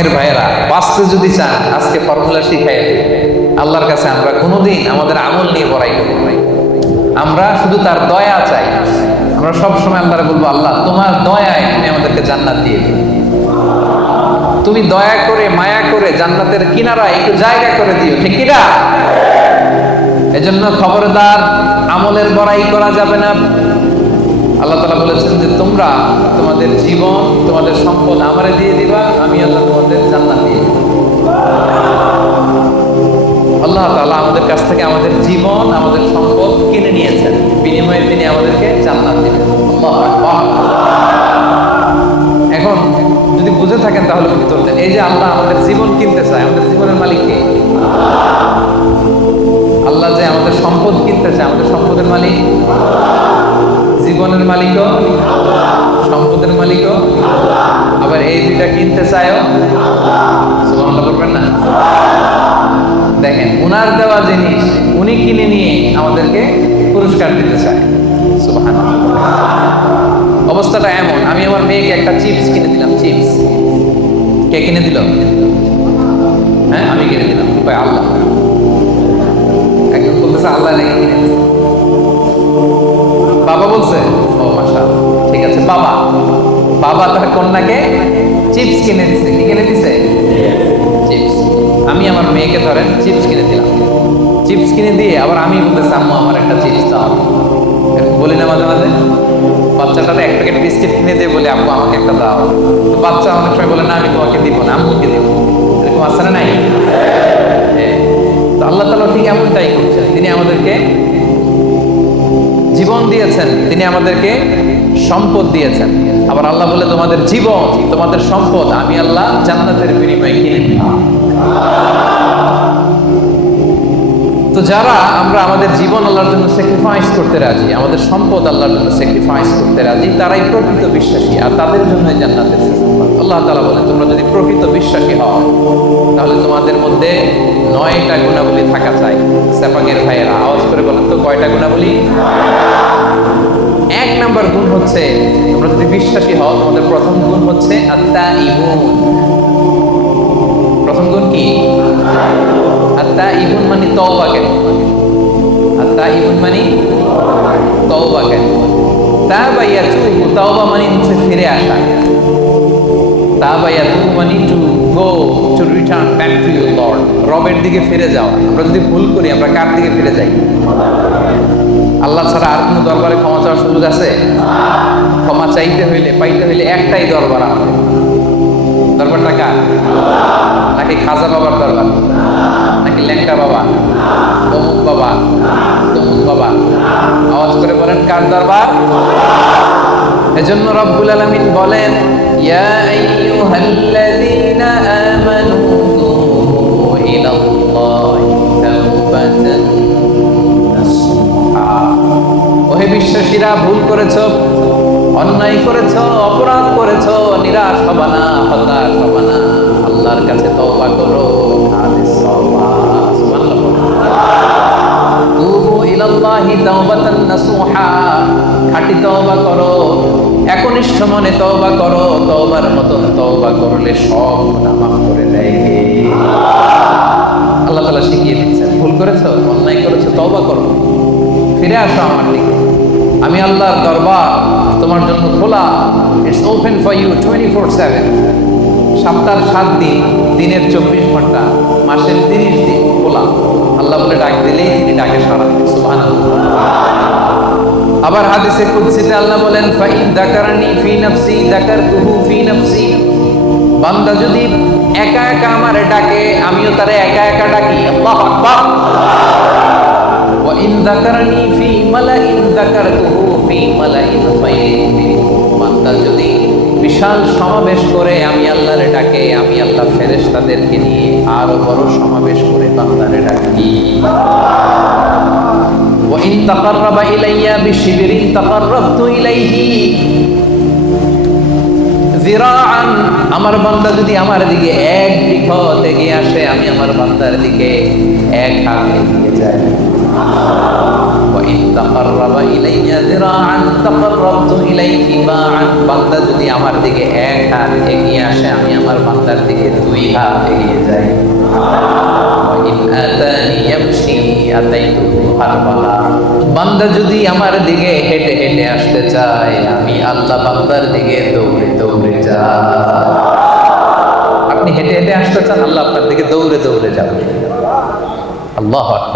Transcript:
এর ভাইয়েরা বাঁচতে যদি চান আজকে ফর্মুলা শিখাই আল্লাহর কাছে আমরা কোনোদিন আমাদের আমল নিয়ে বড়াই করবো না। আমরা শুধু তার দয়া চাই। আমরা সব সময় আল্লাহরে বলবো, আল্লাহ তোমার দয়ায় তুমি আমাদেরকে জান্নাত দিয়ে দিও, তুমি দয়া করে মায়া করে জান্নাতের কিনারা একটু জায়গা করে দিও, ঠিক কিনা? এজন্য খবরদার আমলের বড়াই করা যাবে না। আল্লাহ তাআলা বলেছেন যে তোমরা তোমাদের জীবন তোমাদের সম্পদ আমারে দিয়ে দিবা, আমি আল্লাহ তোমাদের জান্নাত দিয়ে দিব। আল্লাহ তাআলা আমাদের কাছ থেকে আমাদের জীবন আমাদের সম্পদ কিনে নিয়েছেন, বিনিময়ে তিনি আমাদেরকে জান্নাত দিবেন। আল্লাহু আকবার। এখন যদি বুঝে থাকেন তাহলে কি করতেন? এই যে আল্লাহ আমাদের জীবন কিনতে চায়, আমাদের জীবনের মালিক কে? আল্লাহ যে আমাদের সম্পদ কিনতে চায়, আমাদের সম্পদের মালিক, জীবনের মালিকও, সম্পদের মালিকও, আবার এই দুইটা কিনতে চায়ও। সুবহানাল্লাহ বলবেন না? দেখেন, উনার দেওয়া জিনিস উনি কিনে নিয়ে আমাদেরকে পুরস্কার দিতে চায়। সুবহানাল্লাহ। অবস্থাটা এমন, আমি আমার মেয়েকে একটা চিপস কিনে দিলাম। চিপস কে কিনে দিল? হ্যাঁ, আমি কিনে দিলাম। ভাই আল্লাহ, একজন বলতেছে আল্লাহ নাকি কিনে দিচ্ছে। বাবা বলছে, ও মাশাআল্লাহ, ঠিক আছে। বাবা বাবা তার কন্যাকে চিপস কিনে দিছে। কি কিনে দিছে? চিপস। আমি আমার মেয়েকে ধরেন চিপস কিনে দিলাম। চিপস কিনে দিয়ে আবার আমি বলতেছি, আম্মু আমার একটা চিপস দাও। বলি না মাঝে মাঝে? বাচ্চাটারে এক প্যাকেট বিস্কিট কিনে দিয়ে বলে, আব্বু আমাকে একটা দাও। তো বাচ্চা অনেক সময় বলে, না আমি তোমাকে দিব না, আম্মুকে দিব। এরকম আছে না নাই? তো আল্লাহ তাআলা ঠিক এমনটাই করছেন। তিনি আমাদেরকে জীবন দিয়েছেন, তিনি আমাদেরকে সম্পদ দিয়েছেন। আবার আল্লাহ বলে, তোমাদের জীবন তোমাদের সম্পদ আমি আল্লাহ জান্নাতের বিনিময়ে কিনে নিলাম। তো যারা আমরা আমাদের জীবন আল্লাহর জন্য স্যাক্রিফাইস করতে রাজি, আমাদের সম্পদ আল্লাহর জন্য স্যাক্রিফাইস করতে রাজি, তারাই প্রকৃত বিশ্বাসী, আর তাদের জন্যই জান্নাতের সুসংবাদ। আল্লাহ তাআলা বলেন, তোমরা যদি প্রকৃত বিশ্বাসী হও তাহলে তোমাদের মধ্যে 9টা গুণাবলী থাকা চাই। সেপাঙের ভাইয়েরা আওয়াজ করে বলেন তো, কয়টা গুণাবলী? 1 নাম্বার গুণ হচ্ছে, তোমরা যদি বিশ্বাসী হও তোমাদের প্রথম গুণ হচ্ছে আত্তাইবুন। প্রথম গুণ কি? আত্তাইবুন মানে তওবা করে। আত্তাইবুন মানে তওবা করে। তাবা ইয়াতুবু, তওবা মানে হচ্ছে ফিরে আসা। তাবা ইয়াতুবু মানে to go, to return back to your Lord, রবের দিকে ফিরে যাও। আমরা যদি ভুল করি আমরা কার দিকে ফিরে যাই? আল্লাহ ছাড়া আর কোনো দরবারে ক্ষমা চাওয়ার সুযোগ আছে? ক্ষমা চাইতে হইলে পাইতে হইলে একটাই দরবার আমাদের। দরবারটা কার? নাকি খাজা বাবার দরবার? নাকি ল্যাংটা বাবা, অমুক বাবা, তমুক বাবা? আওয়াজ করে বলেন, কার দরবার? এজন্য রব্বুল আলামিন বলেন, ইয়া আইয়ুহাল্লাযীনা আমানু তুবু ইলাল্লাহি তাওবাতান নাসুহা। ওহে বিশ্বাসীরা, ভুল করেছো, অন্যায় করেছো, অপরাধ করেছো, নিরাশ হবা না, হতাশ হবা না, আল্লাহর কাছে তওবা করো। খালিস তওবা। সুবহানাল্লাহ। তুবু ইলাল্লাহি তাওবাতান নাসুহা, খাঁটি তওবা করো, একনিষ্ঠ মনে তওবা করো। তওবার মতন তওবা করলে সব গুনাহ মাফ করে দেয় কে? আল্লাহ তাআলা শিখিয়ে দিচ্ছেন, ভুল করেছো, অন্যায় করেছো, তওবা করো, ফিরে আসো আমার দিকে। আমি আল্লাহর দরবার তোমার জন্য খোলা। It's open for you 24/7। সপ্তাহের 7 দিন, দিনের 24 ঘন্টা, মাসের 30 দিন খোলা। আল্লাহ বলে ডাক দিলেই তিনি ডাকে সাড়া দেন। সুবহানাল্লাহ। আবার হাদিসে কুদসিতে আল্লাহ বলেন, ফাইন যাকারানি ফি নাফসি যাকারতুহু ফি নাফসি। বান্দা যদি একা একা আমারে ডাকে, আমিও তারে একা একা ডাকি। আল্লাহু আকবার। ওয়া ইন যাকারানি ফি মালাইন যাকারতুহু ফি মালাইন খায়রিন মিনহু। বান্দা যদি বিশাল সমাবেশ করে আমি আল্লাহরে ডাকে, আমি আল্লাহ ফেরেশতাদেরকে নিয়ে আরো বড় সমাবেশ করে বান্দারে ডাকি। ওয়া ইন তাকাররাবা ইলাইয়া বিশিবরিন তাকাররাবতু ইলাইহি যিরাআন। আমার বান্দা যদি আমার দিকে 1 বৃহৎ এগিয়ে আসে, আমি আমার বান্দার দিকে 1 হাত এগিয়ে যাই। ওয়া ইন তাকাররাবা ইলাইয়া যিরাআন তাকাররাবতু ইলাইহি বা'আন। বান্দা যদি আমার দিকে এক হাত এগিয়ে আসে, আমি আমার বান্দার দিকে দুই হাত এগিয়ে যাই। ওয়া ইন আতানি ইয়ামশি আতাইতুহু হারওয়ালা। বান্দা যদি আমার দিকে হেঁটে হেঁটে আসতে চায়, আমি আল্লাহ বান্দার দিকে দৌড়ে দৌড়ে যাই। আপনি হেঁটে হেঁটে আসতে চান, আল্লাহ আপনার দিকে দৌড়ে দৌড়ে যাবে। আল্লাহু আকবার।